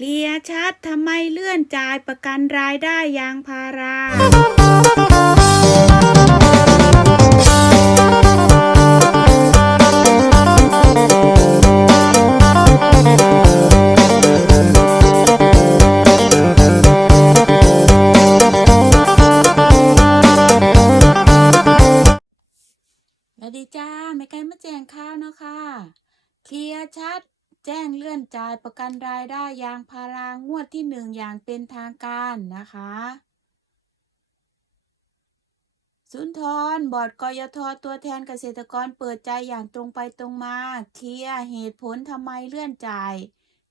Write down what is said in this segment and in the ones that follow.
เคลียร์ชัดทำไมเลื่อนจ่ายประกันรายได้ยางพาราดีจ้าไม่ไกลมาแจงข่าวเนาะค่ะเคลียร์ชัด แจ้งเลื่อนจ่ายประกันรายได้ยางพารางวดที่หนึ่งอย่างเป็นทางการนะคะสุนทรบอร์ดกยทตัวแทนเกษตรกรเปิดใจอย่างตรงไปตรงมาเคลียร์เหตุผลทำไมเลื่อนจ่าย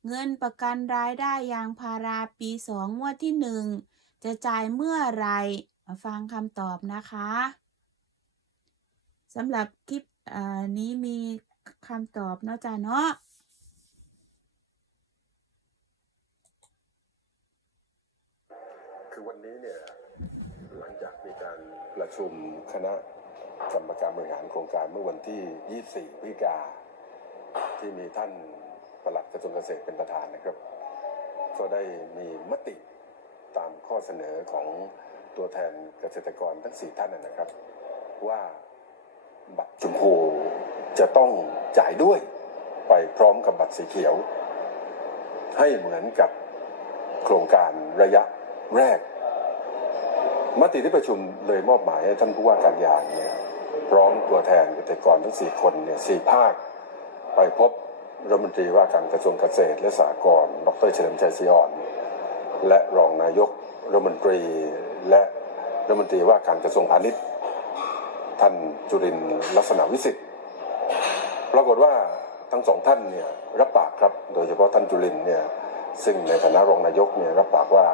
เงินประกันรายได้ยางพาราปีสองงวดที่หนึ่งจะจ่ายเมื่อไรมาฟังคำตอบนะคะสำหรับคลิปอ่านี้มีคำตอบเนาะจ้าเนาะ คือ วันนี้เนี่ยหลังจากมีการประชุมคณะกรรมการบริหารโครงการเมื่อวันที่ 24 พฤศจิกา ที่มีท่านปลัดกระทรวงเกษตรเป็นประธานนะครับ ก็ได้มีมติตามข้อเสนอของตัวแทนเกษตรกรทั้ง 4 ท่านนะนะครับ ว่าบัตรชมพูจะต้องจ่ายด้วยไปพร้อมกับบัตรสีเขียว ให้เหมือนกับโครงการระยะแรก มติที่ประชุมเลยมอบหมายให้ท่านผู้ว่าการยางเนี่ยพร้อมตัวแทนเกษตรกรทั้ง 4 คนเนี่ยสี่ภาค ไปพบรัฐมนตรีว่าการกระทรวงเกษตรและสหกรณ์ดรเฉลิมชัยศรีอ่อน และรองนายกรัฐมนตรีและรัฐมนตรีว่าการกระทรวงพาณิชย์ ท่านจุรินลักษณะวิสิทธิ์ปรากฏว่าทั้งสองท่านเนี่ยรับปากครับ โดยเฉพาะท่านจุรินเนี่ย ซึ่งในฐานะรองนายกเนี่ยรับปากว่า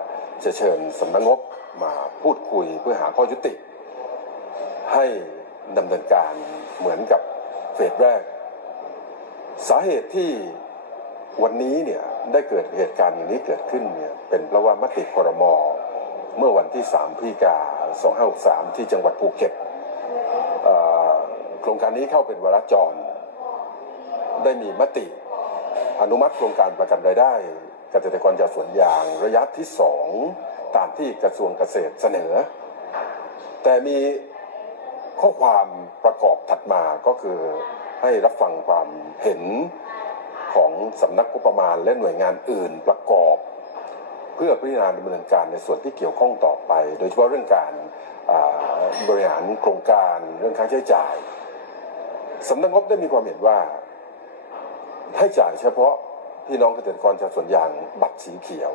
จะเชิญสำนักงบมาพูดคุยเพื่อหาข้อยุติ ให้ดำเนินการเหมือนกับเฟสแรก สาเหตุที่วันนี้เนี่ยได้เกิดเหตุการณ์อย่างนี้เกิดขึ้นเนี่ยเป็นเพราะว่ามติคอรมอเมื่อวันที่ 3พฤศจิกา2563 ที่จังหวัดภูเก็ตโครงการนี้เข้าเป็นวาระจร ได้มีมติอนุมัติโครงการประกันรายได้ เกษตรกรจากสวนยางระยะที่สองตามที่กระทรวงเกษตรเสนอ แต่มีข้อความประกอบถัดมาก็คือให้รับฟังความเห็นของสำนักงบประมาณและหน่วยงานอื่นประกอบ เพื่อพิจารณาดำเนินการในส่วนที่เกี่ยวข้องต่อไป โดยเฉพาะเรื่องการบริหารโครงการเรื่องค่าใช้จ่ายสำนักงบได้มีความเห็นว่าให้จ่ายเฉพาะ พี่น้องเกษตรกรชาวสวนยางบัตรสีเขียว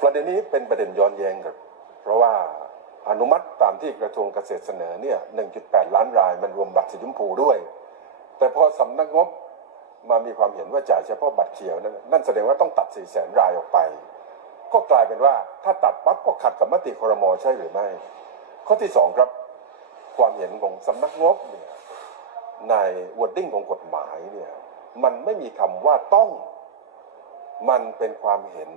ประเด็นนี้เป็นประเด็นย้อนแย้งครับ เพราะว่าอนุมัติตามที่กระทรวงเกษตรเสนอเนี่ย 1.8 ล้านรายมันรวมบัตรสีชมพูด้วย แต่พอสำนักงบมามีความเห็นว่าจ่ายเฉพาะบัตรเขียวนั้นนั่นแสดงว่าต้องตัด 4 แสนรายออกไป ก็กลายเป็นว่าถ้าตัดปั๊บก็ขัดกับมติคอรมอใช่หรือไม่ ข้อที่สองครับ ความเห็นของสำนักงบเนี่ยในวอร์ดิ้งของกฎหมายเนี่ยมันไม่มีคำว่าต้อง มันเป็นความเห็น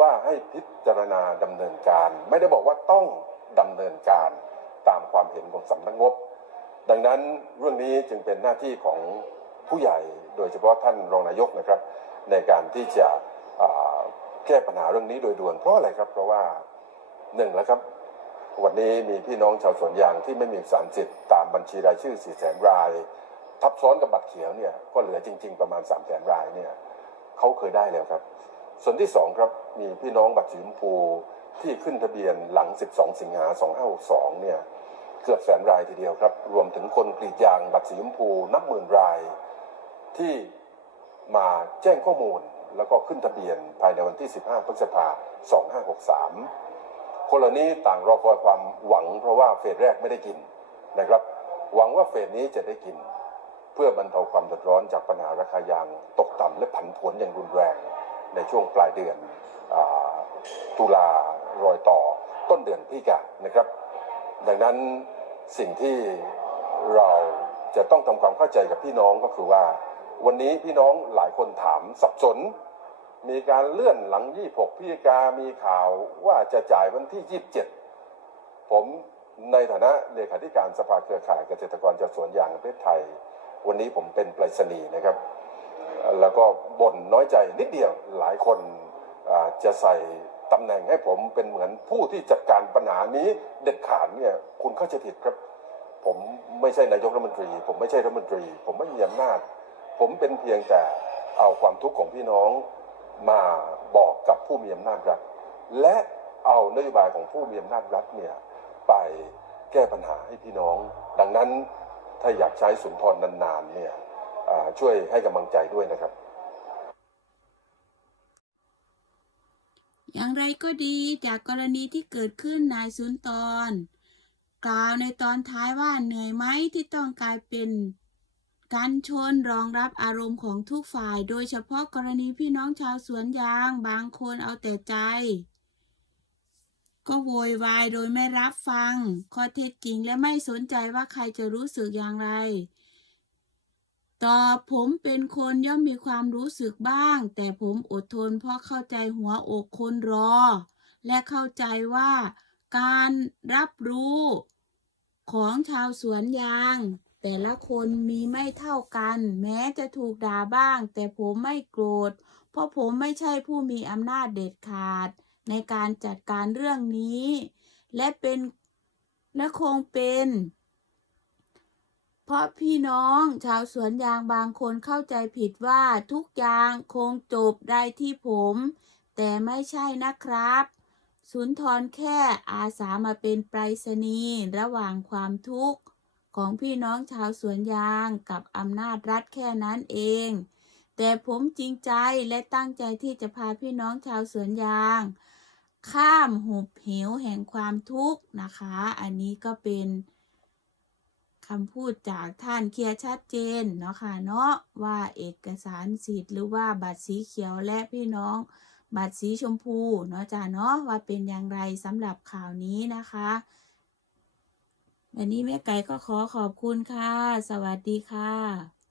ว่าให้พิจารณาดำเนินการ ไม่ได้บอกว่าต้องดำเนินการตามความเห็นของสำนักงบ ดังนั้นเรื่องนี้จึงเป็นหน้าที่ของผู้ใหญ่โดยเฉพาะท่านรองนายกนะครับ ในการที่จะแก้ปัญหาเรื่องนี้โดยด่วนเพราะอะไรครับ เพราะว่าหนึ่งแล้วครับ วันนี้มีพี่น้องชาวสวนยางที่ไม่มีสารสิทธิ์ตามบัญชีรายชื่อ4แสนราย ทับซ้อนกับบัตรเขียวเนี่ยก็เหลือจริง ๆ ประมาณ3แสนรายเนี่ยเขาเคยได้แล้วครับ ส่วนที่2ครับมีพี่น้องบัตรสีชมพูที่ขึ้นทะเบียนหลัง 12 สิงหา 2562 เนี่ยเกือบแสนรายทีเดียวครับ รวมถึงคนกรีดยางบัตรสีชมพูนับหมื่นราย ที่มาแจ้งข้อมูลแล้วก็ขึ้นทะเบียนภายในวันที่ 15 พฤษภา 2563 คนเหล่านี้ต่างรอคอยความหวัง เพราะว่าเฟสแรกไม่ได้กินนะครับ หวังว่าเฟสนี้จะได้กิน เพื่อบรรเทาความเดือดร้อนจากปัญหาราคายางตกต่ำและผันผวนอย่างรุนแรงในช่วงปลายเดือนอตุลารอยต่อต้นเดือนพฤศจิกายนนะครับ ดังนั้นสิ่งที่เราจะต้องทำความเข้าใจกับพี่น้องก็คือว่า วันนี้พี่น้องหลายคนถามสับสน มีการเลื่อนหลัง 26พฤศจิกามีข่าวว่าจะจ่ายวันที่ 27 ผมในฐานะเลขาธิการสภาเครือข่ายเกษตรกรจากสวนยางประเทศไทย วันนี้ผมเป็นไปรษณีย์นะครับ แล้วก็บ่นน้อยใจนิดเดียวหลายคนจะใส่ตำแหน่งให้ผมเป็นเหมือนผู้ที่จัดการปัญหานี้เด็ดขาดเนี่ยคุณเข้าใจผิดครับ ผมไม่ใช่นายกรัฐมนตรี ผมไม่ใช่รัฐมนตรี ผมไม่มีอำนาจ ผมเป็นเพียงแต่เอาความทุกข์ของพี่น้อง มาบอกกับผู้มีอำนาจรัฐ และเอานโยบายของผู้มีอำนาจรัฐเนี่ยไปแก้ปัญหาให้พี่น้อง ดังนั้นถ้าอยากใช้สุนทรนานๆเนี่ยช่วยให้กำลังใจด้วยนะครับ อย่างไรก็ดีจากกรณีที่เกิดขึ้นนายสุนทรกล่าวในตอนท้ายว่าเหนื่อยไหมที่ต้องกลายเป็น การชนรองรับอารมณ์ของทุกฝ่าย โดยเฉพาะกรณีพี่น้องชาวสวนยางบางคนเอาแต่ใจ ก็โวยวายโดยไม่รับฟัง ข้อเท็จจริงและไม่สนใจว่าใครจะรู้สึกอย่างไรตอบผมเป็นคนย่อมมีความรู้สึกบ้าง แต่ผมอดทนเพราะเข้าใจหัวอกคนรอ และเข้าใจว่าการรับรู้ของชาวสวนยาง แต่ละคนมีไม่เท่ากัน แม้จะถูกด่าบ้าง แต่ผมไม่โกรธ เพราะผมไม่ใช่ผู้มีอำนาจเด็ดขาด ในการจัดการเรื่องนี้ และเป็นและคงเป็น เพราะพี่น้องชาวสวนยางบางคนเข้าใจผิดว่าทุกอย่างคงจบได้ที่ผม แต่ไม่ใช่นะครับ สุนทรแค่อาสามาเป็นไปรษณีย์ระหว่างความทุกข์ ของพี่น้องชาวสวนยางกับอำนาจรัฐแค่นั้นเอง แต่ผมจริงใจและตั้งใจที่จะพาพี่น้องชาวสวนยาง ข้ามหุบเหวแห่งความทุกข์นะคะ อันนี้ก็เป็นคำพูดจากท่านเคลียร์ชัดเจนเนาะค่ะเนาะว่าเอกสารสิทธิ์หรือว่าบัตรสีเขียวและพี่น้องบัตรสีชมพูเนาะจ้าเนาะว่าเป็นอย่างไรสำหรับข่าวนี้นะคะ วันนี้แม่ไก่ก็ขอขอบคุณค่ะ สวัสดีค่ะ